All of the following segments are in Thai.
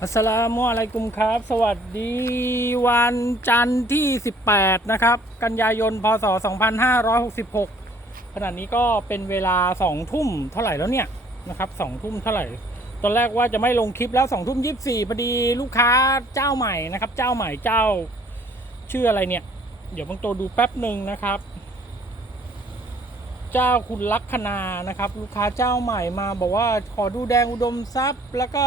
อัสสลามุอะลัยกุมครับ สวัสดีวันจันทร์ที่ 18 นะครับ กันยายน พศ 2566 ขณะนี้ก็เป็นเวลา 2 ทุ่มเท่าไหร่แล้วเนี่ยนะครับ2ทุ่มเท่าไหร่ ตอนแรกว่าจะไม่ลงคลิปแล้ว 2 ทุ่ม 24 พอดีลูกค้าเจ้าใหม่นะครับ เจ้าใหม่เจ้าชื่ออะไรเนี่ย เดี๋ยวบางตัวดูแป๊บหนึ่งนะครับ เจ้าคุณลักษณานะครับ ลูกค้าเจ้าใหม่มาบอกว่าขอดูแดงอุดมทรัพย์แล้วก็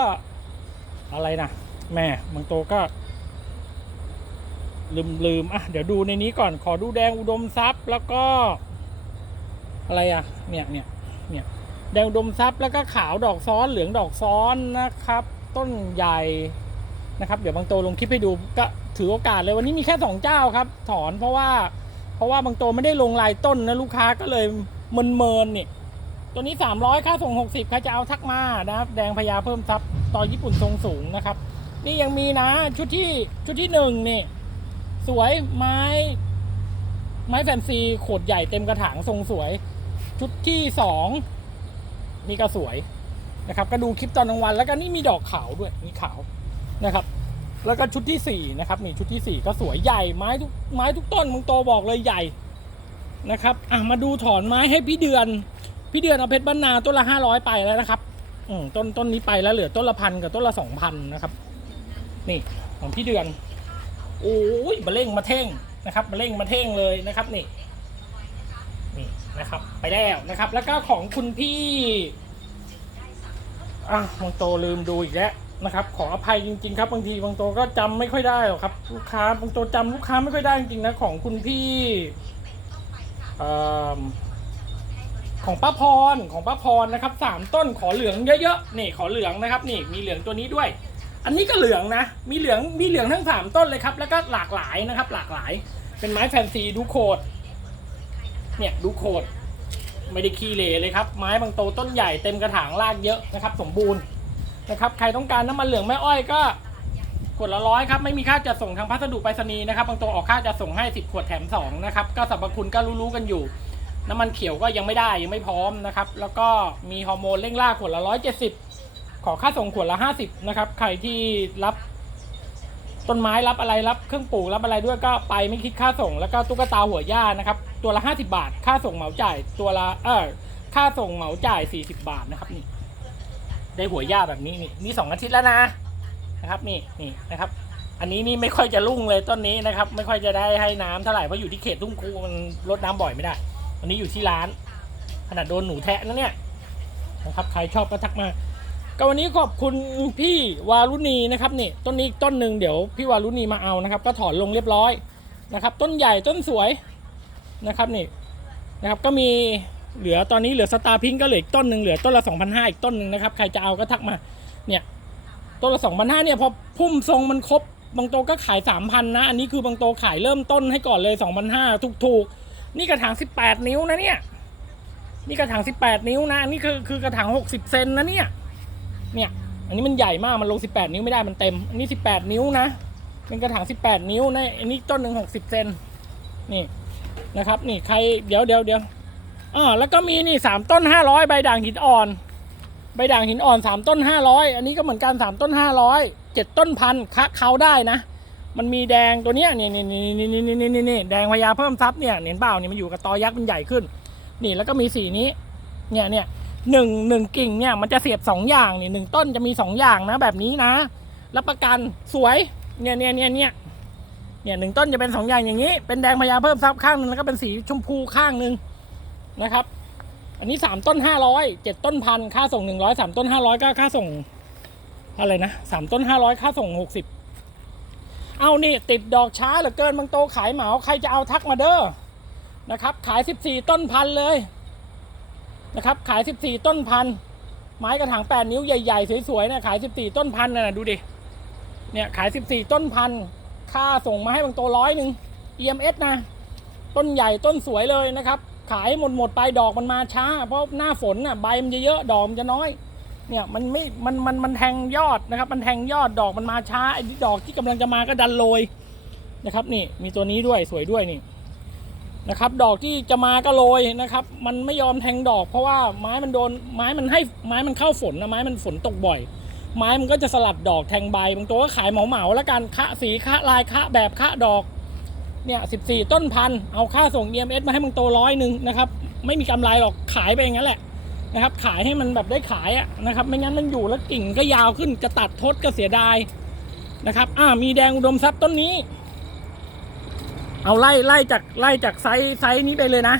อะไรนะแม่บางตัวก็ ลืมลืมอะเดี๋ยวดูในนี้ก่อนขอดูแดงอุดมทรัพย์แล้วก็ อะไรอะ เนี่ยเนี่ยเนี่ยแดงอุดมทรัพย์แล้วก็ขาวดอกซ้อนเหลืองดอกซ้อนนะครับ ต้นใหญ่นะครับเดี๋ยวบางตัวลงคลิปให้ดูก็ถือโอกาสเลยวันนี้มีแค่สองเจ้าครับ ถอนเพราะว่า เพราะว่าบางตัวไม่ได้ลงลายต้นนะลูกค้าก็เลยเมินเมินๆนี่ย ตัวนี้ 300 ค่าส่ง 60 ใครจะเอาทักมานะครับ แดงพญาเพิ่มทรัพย์ต่อญี่ปุ่นทรงสูงนะครับ นี่ยังมีนะชุดที่ชุดที่หนึ่งนี่ สวยไม้ ไม้แฟนซีโขดใหญ่เต็มกระถางทรงสวย ชุดที่สองนี่ก็สวยนะครับ ก็ดูคลิปตอนกลางวัน แล้วก็นี่มีดอกขาวด้วยมีขาวนะครับ แล้วก็ชุดที่สี่นะครับนี่ชุดที่สี่ก็สวยใหญ่ไม้ทุกไม้ทุกต้นมึงโตบอกเลยใหญ่นะครับ อะมาดูถอนไม้ให้พี่เดือน พี่เดือนเอาเพชรบ้านนาต้นละห้าร้อยไปแล้วนะครับ อืมต้นต้นนี้ไปแล้วเหลือต้นละพันกับต้นละสองพันนะครับ นี่ของพี่เดือน โอ้ยมาเร่งมาเท่งนะครับมาเร่งมาเท่งเลยนะครับนี่นี่นะครับ ไปแล้วนะครับ แล้วก็ของคุณพี่อะบางโตลืมดูอีกแล้วนะครับ ขออภัยจริง ๆ ครับบางทีบางโตก็จำไม่ค่อยได้หรอกครับ ลูกค้าบางโตจำลูกค้าไม่ค่อยได้จริงๆนะของคุณพี่เอ่อ ของป้าพรของป้าพรนะครับสามต้นขอเหลืองเยอะๆนี่ขอเหลืองนะครับนี่มีเหลืองตัวนี้ด้วย อันนี้ก็เหลืองนะ มีเหลืองมีเหลืองทั้งสามต้นเลยครับ แล้วก็หลากหลายนะครับ หลากหลาย เป็นไม้แฟนซีดูโคดเนี่ยดูโคดไม่ได้ขี้เหร่เลยครับไม้บางโตต้นใหญ่เต็มกระถางรากเยอะนะครับ สมบูรณ์นะครับ ใครต้องการน้ำมันเหลืองแม่อ้อยก็ขวดละร้อยครับไม่มีค่าจัดส่งทางพัสดุไปรษณีย์นะครับบางโตออกค่าจัดส่งให้ 10 ขวดแถม 2 นะครับ ก็สรรพคุณก็รู้ๆกันอยู่ น้ำมันเขียวก็ยังไม่ได้ยังไม่พร้อมนะครับ แล้วก็มีฮอร์โมนเร่งล่าขวดละร้อยเจ็ดสิบขอค่าส่งขวดละห้าสิบนะครับ ใครที่รับต้นไม้รับอะไรรับเครื่องปลูกรับอะไรด้วยก็ไปไม่คิดค่าส่ง แล้วก็ตุ๊กตาหัวย่านะครับ ตัวละห้าสิบาท ค่าส่งเหมาจ่ายตัวละเออค่าส่งเหมาจ่ายสี่สิบาทนะครับนี่ ได้หัวย่าแบบนี้นี่นี่สองอาทิตย์แล้วนะนะครับ นี่นี่นะครับ อันนี้นี่ไม่ค่อยจะรุ่งเลยต้นนี้นะครับ ไม่ค่อยจะได้ให้น้ำเท่าไหร่เพราะอยู่ที่เขตทุ่งคูมันรดน้ำบ่อยไม่ได้ วันนี้อยู่ที่ร้าน ขนาดโดนหนูแทะนะเนี่ยนะครับใครชอบก็ทักมาก็วันนี้ขอบคุณพี่วารุณีนะครับนี่ต้นนี้ต้นหนึ่งเดี๋ยวพี่วารุณีมาเอานะครับ ก็ถอนลงเรียบร้อยนะครับ ต้นใหญ่ต้นสวยนะครับนี่นะครับก็มีเหลือตอนนี้เหลือสตาร์พิงก็เหลืออีกต้นหนึ่งเหลือต้นละ2,500อีกต้นหนึ่งนะครับใครจะเอาก็ทักมาเนี่ยต้นละ2,500เนี่ยพอพุ่มทรงมันครบบางโตก็ขาย3,000นะ อันนี้คือบางโตขายเริ่มต้นให้ก่อนเลย2,500ถูกๆ นี่กระถาง18นิ้วนะเนี่ย นี่กระถาง18นิ้วนะนี่คือคือกระถาง60เซนนะเนี่ย เนี่ย อันนี้มันใหญ่มากมันลง18นิ้วไม่ได้มันเต็ม อันนี้18นิ้วนะ เป็นกระถาง18นิ้วนะ อันนี้ต้นหนึ่ง60เซน นี่นะครับ นี่ใครเดี๋ยวเดี๋ยวเดี๋ยวอ่าแล้วก็มีนี่3ต้น500ใบด่างหินอ่อน ใบด่างหินอ่อน3ต้น500อันนี้ก็เหมือนกัน3ต้น500 7ต้นพันคะเขาได้นะ มันมีแดงตัวเนี้ยนี่นี่นี่นี่นี่นี่นี่นี่แดงพญาเพิ่มทรัพย์เนี่ยเห็นเปล่าเนี่ยมันอยู่กับตอยักษ์มันใหญ่ขึ้น นี่แล้วก็มีสีนี้ เนี่ยเนี่ยหนึ่งหนึ่งกิ่งเนี่ยมันจะเสียบสองอย่างนี่หนึ่งต้นจะมีสองอย่างนะแบบนี้นะรับประกันสวยเนี่ยเนี่ยเนี่ยเนี่ยเนี่ยหนึ่งต้นจะเป็นสองอย่างอย่างนี้ เป็นแดงพญาเพิ่มทรัพย์ข้างหนึงแล้วก็เป็นสีชมพูข้างหนึ่งนะครับ อันนี้สามต้นห้าร้อยเจ็ดต้นพันค่าส่งหนึ่งร้อยสามต้นห้าร้อยก็ค่าส่งอะไรนะสามต้นห้าร้อยค่าส่งหกสิบ เอานี่ติดดอกช้าเหลือเกินบางโตขายเหมาใครจะเอาทักมาเด้อนะครับ ขาย 14 ต้นพันเลยนะครับ ขาย 14 ต้นพันไม้กระถาง 8 นิ้วใหญ่ๆสวยๆเนี่ยขาย 14 ต้นพันนะดูดิเนี่ยขาย 14 ต้นพันค่าส่งมาให้บางโตร้อยหนึ่ง EMS นะ ต้นใหญ่ต้นสวยเลยนะครับ ขายหมดหมดไปดอกมันมาช้า เพราะหน้าฝนน่ะใบมันจะเยอะดอกมันจะน้อย เนี่ยมันไม่ มัน มัน มันแทงยอดนะครับ มันแทงยอดดอกมันมาช้าไอ้ดอกที่กำลังจะมาก็ดันโรยนะครับ นี่มีตัวนี้ด้วยสวยด้วยนี่นะครับ ดอกที่จะมาก็โรยนะครับ มันไม่ยอมแทงดอก เพราะว่าไม้มันโดนไม้มันให้ไม้มันเข้าฝนนะไม้มันฝนตกบ่อย ไม้มันก็จะสลัดดอกแทงใบบางตัวก็ขายเหมาเหมาแล้วกันคะสีคะลายคะแบบคะดอกเนี่ยสิบสี่ต้นพันเอาค่าส่ง EMS มาให้มึงโตร้อยหนึ่งนะครับ ไม่มีกำไรหรอกขายไปอย่างนั้นแหละ นะครับ ขายให้มันแบบได้ขายอะนะครับ ไม่งั้นมันอยู่แล้วกิ่งก็ยาวขึ้นจะตัดทดก็เสียดายนะครับอ่ามีแดงอุดมทรัพย์ต้นนี้ เอาไล่ไล่จากไล่จากไซส์ไซส์นี้ไปเลยนะ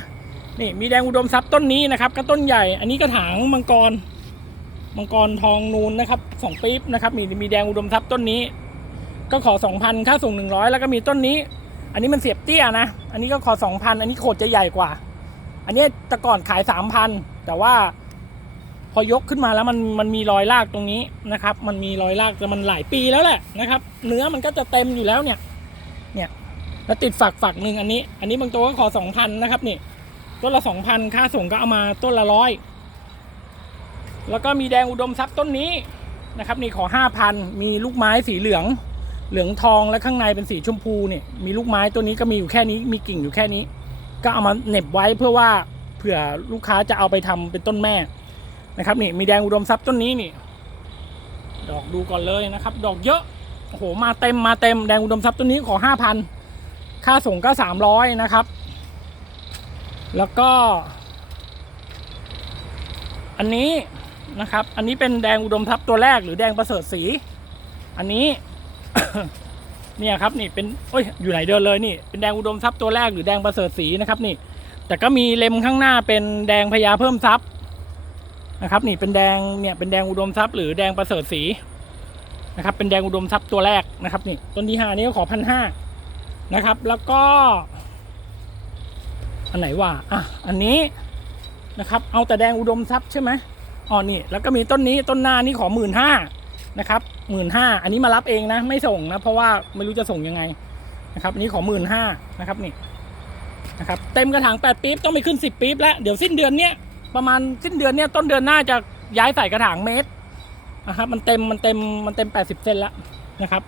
นี่มีแดงอุดมทรัพย์ต้นนี้นะครับ ก็ต้นใหญ่ อันนี้กระถางมังกรมังกรทองนูนนะครับสองปี๊บนะครับ มีมีแดงอุดมทรัพย์ต้นนี้ ก็ขอสองพันค่าส่งหนึ่งร้อยแล้วก็มีต้นนี้ อันนี้มันเสียบเตี้ยนะ อันนี้ก็ขอสองพันอันนี้โขดจะใหญ่กว่า อันนี้แต่ก่อนขายสามพันแต่ว่า พอยกขึ้นมาแล้วมันมันมีรอยลากตรงนี้นะครับ มันมีรอยลากแต่มันหลายปีแล้วแหละนะครับ เนื้อมันก็จะเต็มอยู่แล้วเนี่ยเนี่ยแล้วติดฝักฝักหนึ่งอันนี้ อันนี้บางตัวก็ขอสองพันนะครับนี่ต้นละสองพันค่าส่งก็เอามาต้นละร้อยแล้วก็มีแดงอุดมทรัพย์ต้นนี้นะครับนี่ขอห้าพันมีลูกไม้สีเหลือง เหลืองทองและข้างในเป็นสีชมพูเนี่ยมีลูกไม้ตัวนี้ก็มีอยู่แค่นี้มีกิ่งอยู่แค่นี้ ก็เอามาเน็บไว้เพื่อว่าเผื่อลูกค้าจะเอาไปทำเป็นต้นแม่ นะครับนี่มีแดงอุดมทรัพย์ต้นนี้นี่ ดอกดูก่อนเลยนะครับ ดอกเยอะโอ้โหมาเต็มมาเต็มแดงอุดมทรัพย์ต้นนี้ขอห้าพันค่าส่งก็สามร้อยนะครับ แล้วก็ อันนี้นะครับ อันนี้เป็นแดงอุดมทรัพย์ตัวแรกหรือแดงประเสริฐสี อันนี้เนี่ยครับนี่เป็นโอ้ยอยู่ไหนเดินเลยนี่เป็นแดงอุดมทรัพย์ตัวแรกหรือแดงประเสริฐสีนะครับนี่ แต่ก็มีเล็มข้างหน้าเป็นแดงพญาเพิ่มทรัพย์ นะครับนี่เป็นแดงเนี่ยเป็นแดงอุดมทรัพย์หรือแดงประเสริฐสีนะครับ เป็นแดงอุดมทรัพย์ตัวแรกนะครับนี่ต้นที่ห้านี้ก็ขอพันห้านะครับ แล้วก็อันไหนว่าอะอันนี้นะครับ เอาแต่แดงอุดมทรัพย์ใช่ไหมอ๋อนี่แล้วก็มีต้นนี้ต้นหน้านี่ขอหมื่นห้านะครับหมื่นห้าอันนี้มารับเองนะไม่ส่งนะเพราะว่าไม่รู้จะส่งยังไงนะครับอันนี้ขอหมื่นห้านะครับนี่นะครับเต็มกระถางแปดปี๊บต้องไปขึ้นสิบปี๊บแล้วเดี๋ยวสิ้นเดือนเนี้ย ประมาณสิ้นเดือนเนี้ยต้นเดือนหน้าจะย้ายใส่กระถางเมตรนะครับมันเต็มมันเต็มมันเต็มแปดสิบเซนแล้วนะครับ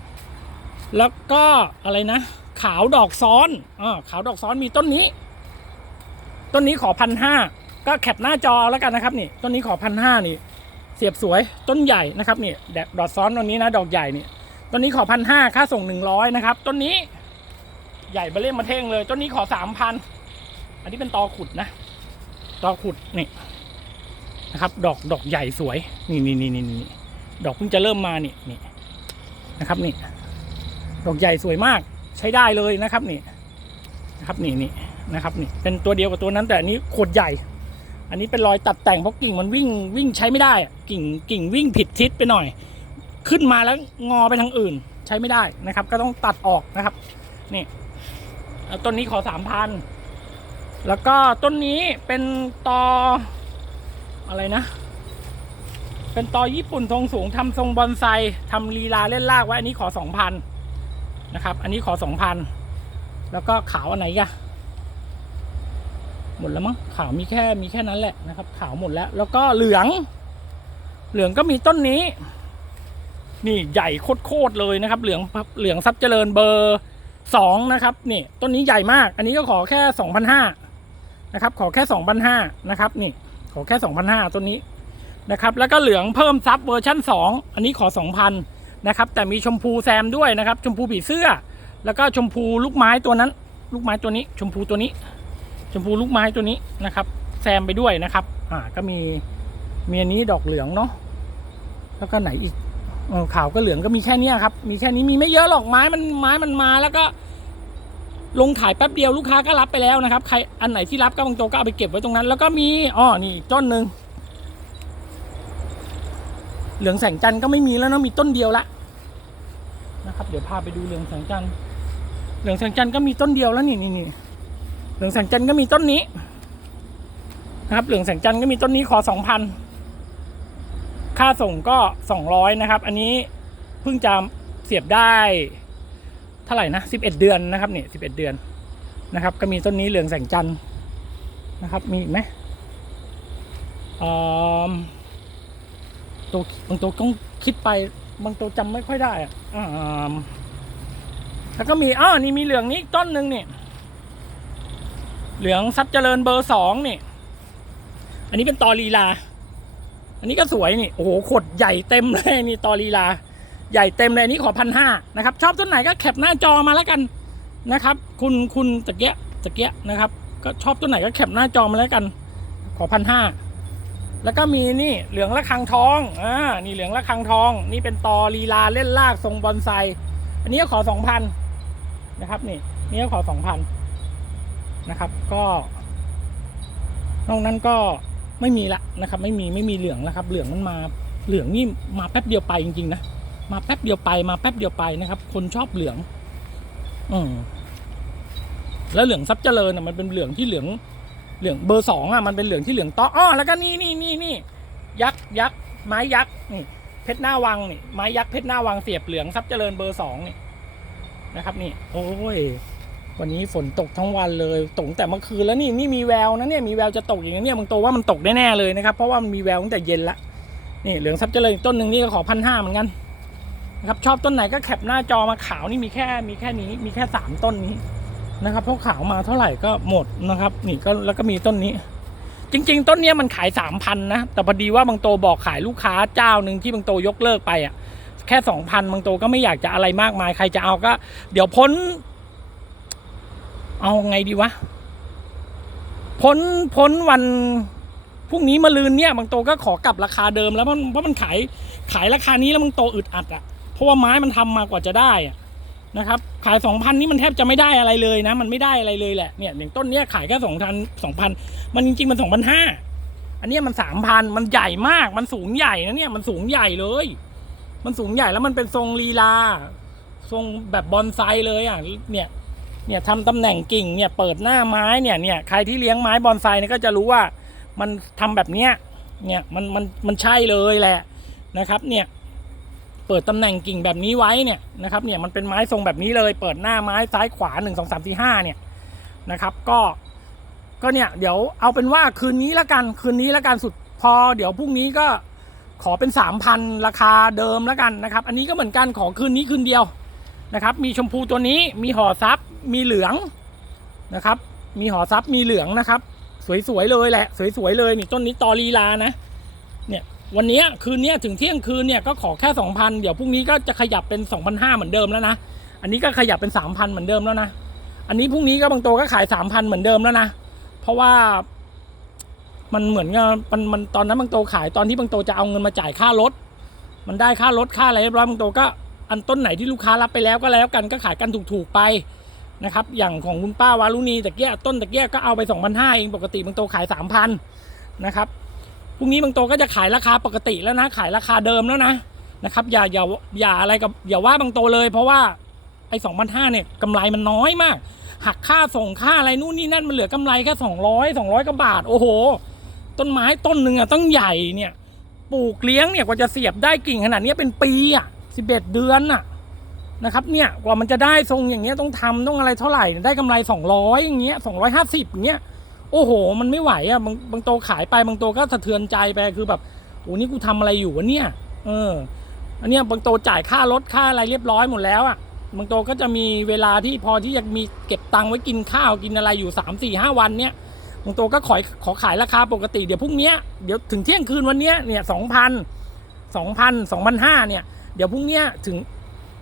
แล้วก็อะไรนะ ขาวดอกซ้อนอ่าขาวดอกซ้อนมีต้นนี้ ต้นนี้ขอพันห้าก็แคปหน้าจอแล้วกันนะครับนี่ต้นนี้ขอพันห้านี่ เสียบสวยต้นใหญ่นะครับนี่แดดดอกซ้อนต้นนี้นะดอกใหญ่นี่ต้นนี้ขอพันห้าค่าส่งหนึ่งร้อยนะครับต้นนี้ใหญ่เบลเล่มาเท่งเลยต้นนี้ขอสามพันอันนี้เป็นตอขุดนะ ตอขุดนี่นะครับ ดอกดอกใหญ่สวย นี่นี่นี่นี่นี่ดอกเพิ่งจะเริ่มมานี่นี่นะครับนี่ ดอกใหญ่สวยมาก ใช้ได้เลยนะครับนี่นะครับนี่นี่นะครับนี่เป็นตัวเดียวกับตัวนั้นแต่อันนี้โคตรใหญ่ อันนี้เป็นรอยตัดแต่งเพราะกิ่งมันวิ่งวิ่งใช้ไม่ได้กิ่งกิ่งวิ่งผิดทิศไปหน่อย ขึ้นมาแล้วงอไปทางอื่น ใช้ไม่ได้นะครับ ก็ต้องตัดออกนะครับ นี่ต้นนี้ขอสามพัน แล้วก็ต้นนี้เป็นตออะไรนะ เป็นตอญี่ปุ่นทรงสูงทำทรงบอนไซทำลีลาเล่นลากไว้อันนี้ขอสองพันนะครับ อันนี้ขอสองพันแล้วก็ขาวอันไหนกะหมดแล้วมั้งขาวมีแค่มีแค่นั้นแหละนะครับ ขาวหมดแล้ว แล้วก็เหลือง เหลืองก็มีต้นนี้ นี่ใหญ่โคตรเลยนะครับ เหลืองเหลืองซับเจริญเบอร์สองนะครับ นี่ต้นนี้ใหญ่มาก อันนี้ก็ขอแค่สองพันห้า นะครับ ขอแค่สองพันห้านะครับนี่ขอแค่สองพันห้าต้นนี้นะครับ แล้วก็เหลืองเพิ่มซับเวอร์ชั่นสองอันนี้ขอสองพันนะครับ แต่มีชมพูแซมด้วยนะครับ ชมพูผีเสื้อ แล้วก็ชมพูลูกไม้ตัวนั้น ลูกไม้ตัวนี้ ชมพูตัวนี้ ชมพูลูกไม้ตัวนี้นะครับ แซมไปด้วยนะครับ อ่า ก็มีมีอันนี้ดอกเหลืองเนาะ แล้วก็ไหนอีกเออขาวก็เหลืองก็มีแค่นี้ครับ มีแค่นี้มีไม่เยอะหรอกไม้มันไม้มันมาแล้วก็ ลงขายแป๊บเดียวลูกค้าก็รับไปแล้วนะครับ ใครอันไหนที่รับก็บางตัวก็เอาไปเก็บไว้ตรงนั้น แล้วก็มีอ๋อนี่อีกต้นหนึ่งเหลืองแสงจันทร์ก็ไม่มีแล้วเนะมีต้นเดียวละนะครับ เดี๋ยวพาไปดูเหลืองแสงจันทร์เหลืองแสงจันทร์ก็มีต้นเดียวแล้วนี่นี่นี่เหลืองแสงจันทร์ก็มีต้นนี้นะครับ เหลืองแสงจันทร์ก็มีต้นนี้ขอสองพันค่าส่งก็สองร้อยนะครับ อันนี้เพิ่งจะเสียบได้ ท่าไหร่นะสิบเอ็ดเดือนนะครับเนี่ยสิบเอ็ดเดือนนะครับ ก็มีต้นนี้เหลืองแสงจันทร์นะครับ มีอีกไหมเอ่อตัวบางตัวต้องคิดไปบางตัวจำไม่ค่อยได้อะอ่าแล้วก็มีอ้อนี่มีเหลืองนี้ต้นหนึ่งเนี่ยเหลืองซับเจริญเบอร์สองนี่ อันนี้เป็นตอลีลา อันนี้ก็สวยนี่ โอ้โหขดใหญ่เต็มเลยนี่ตอลีลา ใหญ่เต็มเลยอันนี้ขอพันห้านะครับ ชอบต้นไหนก็แคปหน้าจอมาแล้วกันนะครับ คุณคุณตะเกียะตะเกียะนะครับ ก็ชอบต้นไหนก็แคปหน้าจอมาแล้วกัน ขอพันห้าแล้วก็มีนี่เหลืองระฆังทองอ่านี่เหลืองระฆังทอง นี่เป็นตอลีลาเล่นลากทรงบอนไซอันนี้ขอสองพันนะครับนี่นี่ขอสองพันนะครับ ก็นอกนั้นก็ไม่มีละนะครับ ไม่มีไม่มีเหลืองแล้วครับ เหลืองมันมาเหลืองนี่มาแป๊บเดียวไปจริงๆนะ มาแป๊บเดียวไปมาแป๊บเดียวไปนะครับ คนชอบเหลือง อืมแล้วเหลืองซับเจริญอะมันเป็นเหลืองที่เหลือง เหลืองเบอร์สองอะมันเป็นเหลืองที่เหลืองต้ออ้อแล้วก็นี่นี่นี่นี่ยักษ์ยักษ์ไม้ยักษ์นี่เพชรหน้าวังนี่ไม้ยักษ์เพชรหน้าวังเสียบเหลืองซับเจริญเบอร์สองนี่นะครับ นี่ โอ้ยวันนี้ฝนตกทั้งวันเลยตกแต่เมื่อคืนแล้วนี่นี่มีแววนะเนี่ยมีแววจะตกอย่างนี้เนี่ยบางตัวว่ามันตกแน่ๆเลยนะครับเพราะว่ามันมีแววตั้งแต่เย็นละนี่เหลืองซับเจริญต้นหนึ่งนี่ก็ขอพันห้าเหมือนกัน นะครับชอบต้นไหนก็แคปหน้าจอมาขาวนี่มีแค่มีแค่นี้มีแค่สามต้นนี้นะครับเพราะขาวมาเท่าไหร่ก็หมดนะครับ นี่ก็แล้วก็มีต้นนี้ จริง ๆ ต้นนี้มันขายสามพันนะแต่พอดีว่าบางโตบอกขายลูกค้าเจ้าหนึ่งที่บางโตยกเลิกไปอะแค่สองพันบางโตก็ไม่อยากจะอะไรมากมายใครจะเอาก็ เดี๋ยวพ้น เอาไงดีวะพ้นพ้นวันพรุ่งนี้มาลืนเนี่ยบางโตก็ขอกลับราคาเดิมแล้วเพราะเพราะมันขายขายราคานี้แล้วบางโตอึดอัดอะ ราะว่าไม้มันทำมากว่าจะได้นะครับขายสองพันนี่มันแทบจะไม่ได้อะไรเลยนะ มันไม่ได้อะไรเลยแหละเนี่ยอย่างต้นเนี้ยขายแค่สองพันสองพันมันจริงๆมันสองพันห้าอันเนี้ยมันสามพันมันใหญ่มากมันสูงใหญ่นะเนี่ยมันสูงใหญ่เลย มันสูงใหญ่แล้วมันเป็นทรงลีลา ทรงแบบบอนไซเลยอะเนี่ยเนี่ยทำตำแหน่งกิ่งเนี่ยเปิดหน้าไม้เนี่ยเนี่ยใครที่เลี้ยงไม้บอนไซเนี่ยก็จะรู้ว่ามันทำแบบเนี้ยเนี่ยมันมันมันใช่เลยแหละนะครับเนี่ย เปิดตำแหน่งกิ่งแบบนี้ไว้เนี่ยนะครับเนี่ยมันเป็นไม้ทรงแบบนี้เลย เปิดหน้าไม้ซ้ายขวาหนึ่งสองสามสี่ห้าเนี่ยนะครับก็ก็เนี่ยเดี๋ยวเอาเป็นว่าคืนนี้ละกันคืนนี้ละกันสุดพอเดี๋ยวพรุ่งนี้ก็ขอเป็นสามพันราคาเดิมละกันนะครับ อันนี้ก็เหมือนกันขอคืนนี้คืนเดียวนะครับ มีชมพูตัวนี้มีห่อซับมีเหลืองนะครับ มีห่อซับมีเหลืองนะครับ สวยๆเลยแหละ สวยๆเลยนี่ต้นนี้ตอลีลานะเนี่ย วันนี้คืนนี้ถึงเที่ยงคืนเนี่ยก็ขอแค่สองพันเดี๋ยวพรุ่งนี้ก็จะขยับเป็นสองพันห้าเหมือนเดิมแล้วนะ อันนี้ก็ขยับเป็นสามพันเหมือนเดิมแล้วนะ อันนี้พรุ่งนี้ก็บางตัวก็ขายสามพันเหมือนเดิมแล้วนะ เพราะว่ามันเหมือนกับมันมันตอนนั้นบางตัวขายตอนที่บางตัวจะเอาเงินมาจ่ายค่ารถ มันได้ค่ารถค่าอะไรเรียบร้อยบางตัวก็อันต้นไหนที่ลูกค้ารับไปแล้วก็แล้วกันก็ขายกันถูกๆไปนะครับ อย่างของคุณป้าวารุณีตะเกียต้นตะเกียก็เอาไป2 5 0 0เองปกติบางโตขาย3,000นะครับ พรุ่งนี้บางโตก็จะขายราคาปกติแล้วนะ ขายราคาเดิมแล้วนะนะครับ อย่าอย่าอย่าอะไรกับอย่าว่าบางโตเลย เพราะว่าไอ้สองพันห้าเนี่ยกำไรมันน้อยมาก หักค่าส่งค่าอะไรนู่นนี่นั่นมันเหลือกำไรแค่สองร้อยสองร้อยกว่าบาท โอ้โห ต้นไม้ต้นหนึ่งอะต้องใหญ่เนี่ยปลูกเลี้ยงเนี่ยกว่าจะเสียบได้กิ่งขนาดนี้เป็นปีอะสิบเอ็ดเดือนอะนะครับเนี่ยกว่ามันจะได้ทรงอย่างเงี้ยต้องทำต้องอะไรเท่าไหร่ได้กำไรสองร้อยอย่างเงี้ยสองร้อยห้าสิบอย่างเงี้ย โอ้โห มันไม่ไหวอะบางบางโตขายไปบางโตก็สะเทือนใจไปคือแบบโอ้นี่กูทำอะไรอยู่วะเนี่ยเออ อันเนี้ยบางโตจ่ายค่ารถค่าอะไรเรียบร้อยหมดแล้วอะบางโตก็จะมีเวลาที่พอที่จะมีเก็บตังค์ไว้กินข้าวกินอะไรอยู่สามสี่ห้าวันเนี้ยบางตัวก็ขอขอขายราคาปกติเดี๋ยวพรุ่งเนี้ยเดี๋ยวถึงเที่ยงคืนวันเนี้ยเนี่ยสองพันสองพันสองพันห้าเนี่ย เดี๋ยวพรุ่งเนี้ยถึง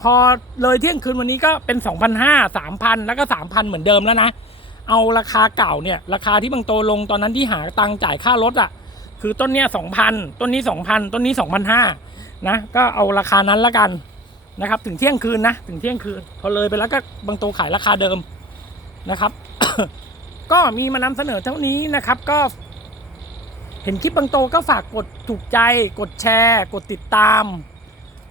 พอเลยเที่ยงคืนวันนี้ก็เป็นสองพันห้าสามพันแล้วก็สามพันเหมือนเดิมแล้วนะ เอาราคาเก่าเนี่ยราคาที่บางโตลงตอนนั้นที่หาตังจ่ายค่ารถอะ่ะ คือต้นเนี้ยสองพันต้นนี้สองพันต้นนี้สองพันห้านะก็เอาราคานั้นละกันนะครับ ถึงเที่ยงคืนนะถึงเที่ยงคืนพอเลยไปแล้วก็บางโตขายราคาเดิมนะครับ ก็มีมานำเสนอเท่านี้นะครับก็ เห็นคลิปบางโตก็ฝากกดถูกใจกดแชร์ กดติดตาม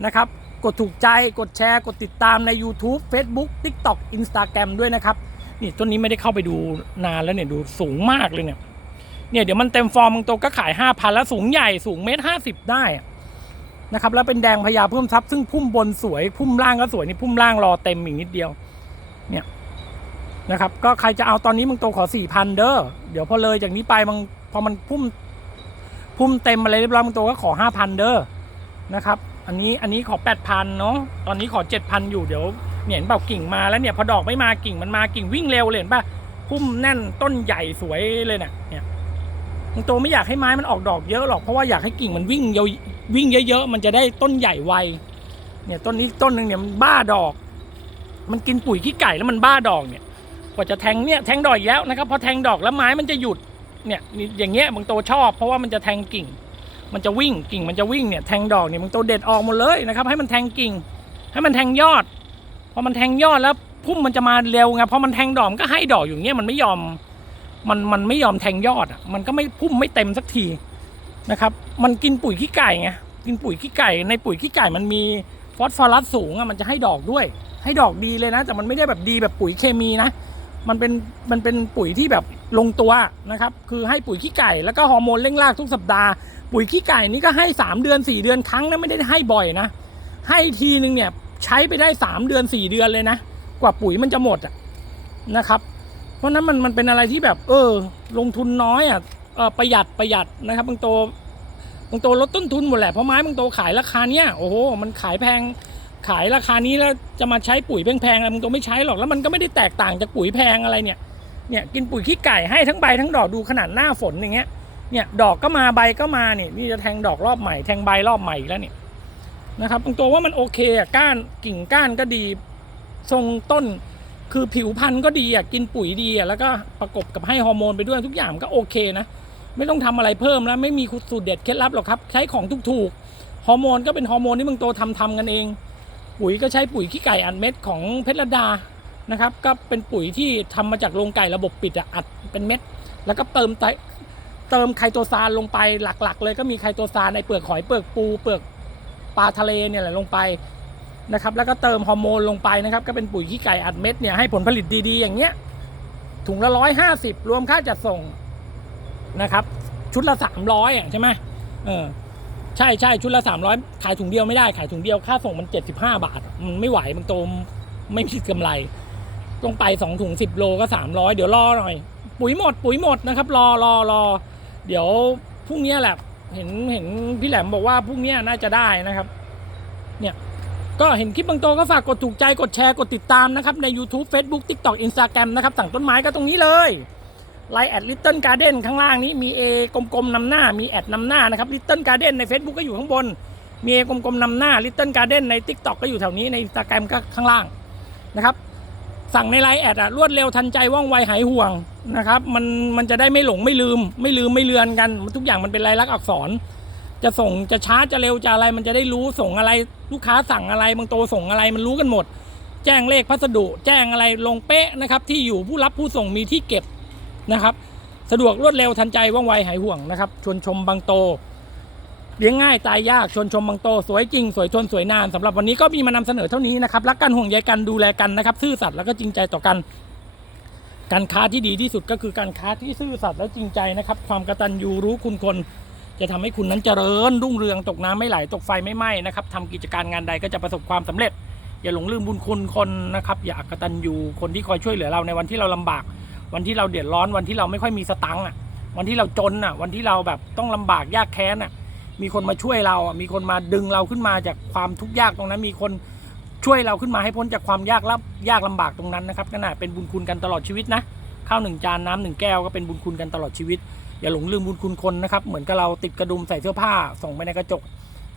นะครับกดถูกใจ กดแชร์ กดติดตามใน YouTube Facebook TikTok Instagram ด้วยนะครับ นี่ต้นนี้ไม่ได้เข้าไปดูนานแล้วเนี่ยดูสูงมากเลยเนี่ย เนี่ยเดี๋ยวมันเต็มฟอร์มบางโตก็ขาย5,000แล้วสูงใหญ่สูงเมตรห้าสิบได้นะครับแล้วเป็นแดงพญาเพิ่มทรัพย์ซึ่งพุ่มบนสวย พุ่มล่างก็สวยนี่พุ่มล่างรอเต็มอีกนิดเดียว เนี่ยนะครับ ก็ใครจะเอาตอนนี้มึงโตขอสี่พันเด้อเดี๋ยวพอเลยจากนี้ไปมึงพอมันพุ่มพุ่มเต็มอะไรเรียบร้อยมึงโตก็ขอห้าพันเด้อนะครับ อันนี้อันนี้ขอแปดพันเนาะตอนนี้ขอเจ็ดพันอยู่เดี๋ยว เนี่ยเห็นเปล่ากิ่งมาแล้วเนี่ยพอดอกไม่มากิ่งมันมากิ่งวิ่งเร็วเลยเห็นป่ะพุ่มแน่นต้นใหญ่สวยเลยเนี่ยเนี่ยบางตัวไม่อยากให้ไม้มันออกดอกเยอะหรอกเพราะว่าอยากให้กิ่งมันวิ่งยาววิ่งเยอะๆมันจะได้ต้นใหญ่ไวเนี่ยต้นนี้ต้นหนึ่งเนี่ยมันบ้าดอก มันกินปุ๋ยขี้ไก่แล้วมันบ้าดอกเนี่ยกว่าจะแทงเนี่ยแทงดอกอีกแล้วนะครับพอแทงดอกแล้วไม้มันจะหยุดเนี่ยอย่างเงี้ยบางตัวชอบ เพราะว่ามันจะแทงกิ่ง มันจะวิ่งกิ่งมันจะวิ่งเนี่ยแทงดอกเนี่ยบางตัวเด็ดออกหมดเลยนะครับให้มันแทงกิ่ง ให้มันแทงยอด พอมันแทงยอดแล้วพุ่มมันจะมาเร็วไงพอมันแทงดอกก็ให้ดอกอยู่อย่างเงี้ยมันไม่ยอมมันมันไม่ยอมแทงยอดอะมันก็ไม่พุ่มไม่เต็มสักทีนะครับ มันกินปุ๋ยขี้ไก่ไงกินปุ๋ยขี้ไก่ ในปุ๋ยขี้ไก่มันมีฟอสฟอรัสสูงอะมันจะให้ดอกด้วย ให้ดอกดีเลยนะ แต่มันไม่ได้แบบดีแบบปุ๋ยเคมีนะ มันเป็นมันเป็นปุ๋ยที่แบบลงตัวนะครับ คือให้ปุ๋ยขี้ไก่แล้วก็ฮอร์โมนเร่งรากทุกสัปดาห์ปุ๋ยขี้ไก่นี่ก็ให้ 3 เดือน 4 เดือนครั้งนะไม่ได้ให้บ่อยนะ ให้ทีนึงเนี่ย ใช้ไปได้3เดือน4เดือนเลยนะ กว่าปุ๋ยมันจะหมดอะนะครับ เพราะฉะนั้นมันมันเป็นอะไรที่แบบ เออ ลงทุนน้อยอะเออประหยัดประหยัดนะครับบางตัวบางตัวลดต้นทุนหมดแหละเพราะไม้บางตัวขายราคาเนี้ยโอ้โหมันขายแพงขายราคานี้แล้วจะมาใช้ปุ๋ยแพงๆอะไรบางตัวไม่ใช้หรอกแล้วมันก็ไม่ได้แตกต่างจากปุ๋ยแพงอะไรเนี่ยเนี่ยกินปุ๋ยขี้ไก่ให้ทั้งใบทั้งดอกดูขนาดหน้าฝนอย่างเงี้ยเนี่ยดอกก็มาใบก็มาเนี่ยนี่จะแทงดอกรอบใหม่แทงใบรอบใหม่อีกแล้วเนี่ย นะครับบางตัวว่ามันโอเคอะก้านกิ่งก้านก็ดี ทรงต้นคือผิวพรรณก็ดีอะกินปุ๋ยดีอะแล้วก็ประกบกับให้ฮอร์โมนไปด้วยทุกอย่างก็โอเคนะ ไม่ต้องทำอะไรเพิ่มแล้วไม่มีสูตรเด็ดเคล็ดลับหรอกครับ ใช้ของถูกๆฮอร์โมนก็เป็นฮอร์โมนที่มึงโตทำทำกันเอง ปุ๋ยก็ใช้ปุ๋ยขี้ไก่อัดเม็ดของเพชรดานะครับ ก็เป็นปุ๋ยที่ทำมาจากโรงไก่ระบบปิดอะอัดเป็นเม็ด แล้วก็เติมไตเติมไคโตซานลงไปหลักๆ เลยก็มีไคโตซานในเปลือกหอยเปลือกปูเปลือก ปลาทะเลเนี่ยแหละลงไปนะครับแล้วก็เติมฮอร์โมนลงไปนะครับก็เป็นปุ๋ยขี้ไก่อัดเม็ดเนี่ยให้ผลผลิตดีๆ อย่างเงี้ยถุงละร้อยห้าสิบรวมค่าจัดส่งนะครับ ชุดละสามร้อยใช่ไหมเออใช่ใช่ชุดละสามร้อยขายถุงเดียวไม่ได้ขายถุงเดียวค่าส่งมันเจ็ดสิบห้าบาทมันไม่ไหวมันโตไม่มีกำไรต้องไปสองถุงสิบโลก็สามร้อยเดี๋ยวรอหน่อย ปุ๋ยหมดปุ๋ยหมดนะครับ รอรอรอเดี๋ยวพรุ่งนี้แหละ เห็นเห็นพี่แหลมบอกว่าพรุ่งนี้น่าจะได้นะครับ เนี่ยก็เห็นคลิปบางตัวก็ฝากกดถูกใจกดแชร์กดติดตามนะครับ ใน YouTube Facebook TikTok Instagram นะครับ สั่งต้นไม้ก็ตรงนี้เลยไลน์แอดลิตเติ้ลการ์เด้นข้างล่างนี้มี A กลมๆนำหน้ามีแอดนำหน้านะครับลิตเติ้ลการ์เด้นใน Facebook ก็อยู่ข้างบน มี A กลมๆนำหน้าลิตเติ้ลการ์เด้นใน TikTok ก็อยู่แถวนี้ใน Instagram ก็ข้างล่างนะครับ สั่งในไลน์แอดอะรวดเร็วทันใจว่องไวหายห่วงนะครับ มันมันจะได้ไม่หลงไม่ลืม ไม่ลืมไม่เลือนกัน ทุกอย่างมันเป็นลายลักษณ์อักษร จะส่งจะช้าจะเร็วจะอะไรมันจะได้รู้ส่งอะไรลูกค้าสั่งอะไรบางโตส่งอะไรมันรู้กันหมด แจ้งเลขพัสดุ แจ้งอะไรลงเป๊ะนะครับ ที่อยู่ผู้รับผู้ส่งมีที่เก็บนะครับ สะดวกรวดเร็วทันใจว่องไวหายห่วงนะครับ ชวนชมบางโต เลี้ยงง่ายตายยากชวนชมบางโต สวยจริง สวยทนสวยนานสำหรับวันนี้ก็มีมานำเสนอเท่านี้นะครับรักกันห่วงใยกันดูแลกันนะครับซื่อสัตย์แล้วก็จริงใจต่อกัน การค้าที่ดีที่สุดก็คือการค้าที่ซื่อสัตย์และจริงใจนะครับความกตัญญูรู้คุณคนจะทำให้คุณนั้นเจริญรุ่งเรืองตกน้ำไม่ไหลตกไฟไม่ไหม้นะครับทำกิจการงานใดก็จะประสบความสำเร็จ อย่าหลงลืมบุญคุณคนนะครับอย่าอกตัญญูคนที่คอยช่วยเหลือเราในวันที่เราลำบาก วันที่เราเดือดร้อนวันที่เราไม่ค่อยมีสตังค์อะวันที่เราจนอะวันที่เราแบบต้องลำบากยากแค้นอะ มีคนมาช่วยเรามีคนมาดึงเราขึ้นมาจากความทุกข์ยากตรงนั้น มีคนช่วยเราขึ้นมาให้พ้นจากความยากลับยากลำบากตรงนั้นนะครับขนาดเป็นบุญคุณกันตลอดชีวิตนะข้าวหนึ่งจานน้ำหนึ่งแก้วก็เป็นบุญคุณกันตลอดชีวิต อย่าหลงลืมบุญคุณคนนะครับเหมือนกับเราติดกระดุมใส่เสื้อผ้า ส่งไปในกระจก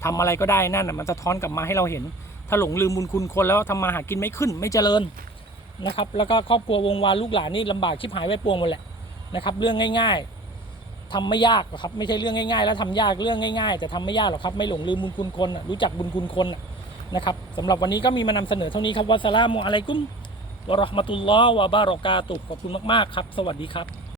ทำอะไรก็ได้นั่นน่ะมันสะท้อนกลับมาให้เราเห็น ถ้าหลงลืมบุญคุณคนแล้วทำมาหากินไม่ขึ้นไม่เจริญนะครับแล้วก็ครอบครัววงวานลูกหลานนี่ลำบากชิบหายไว้ปวงหมดแหละนะครับเรื่องง่าย ๆ ทำไม่ยากหรอกครับ ไม่ใช่เรื่องง่ายๆ แล้วทำยากเรื่องง่ายๆแต่ทำไม่ยากหรอกครับ ไม่หลงลืมบุญคุณคนรู้จักบุญคุณคนนะครับสำหรับวันนี้ก็มีมานำเสนอเท่านี้ครับวัสลามุอะลัยกุมวะราะห์มะตุลลอฮ์วะบารอกาตุขอบคุณมากๆครับ สวัสดีครับ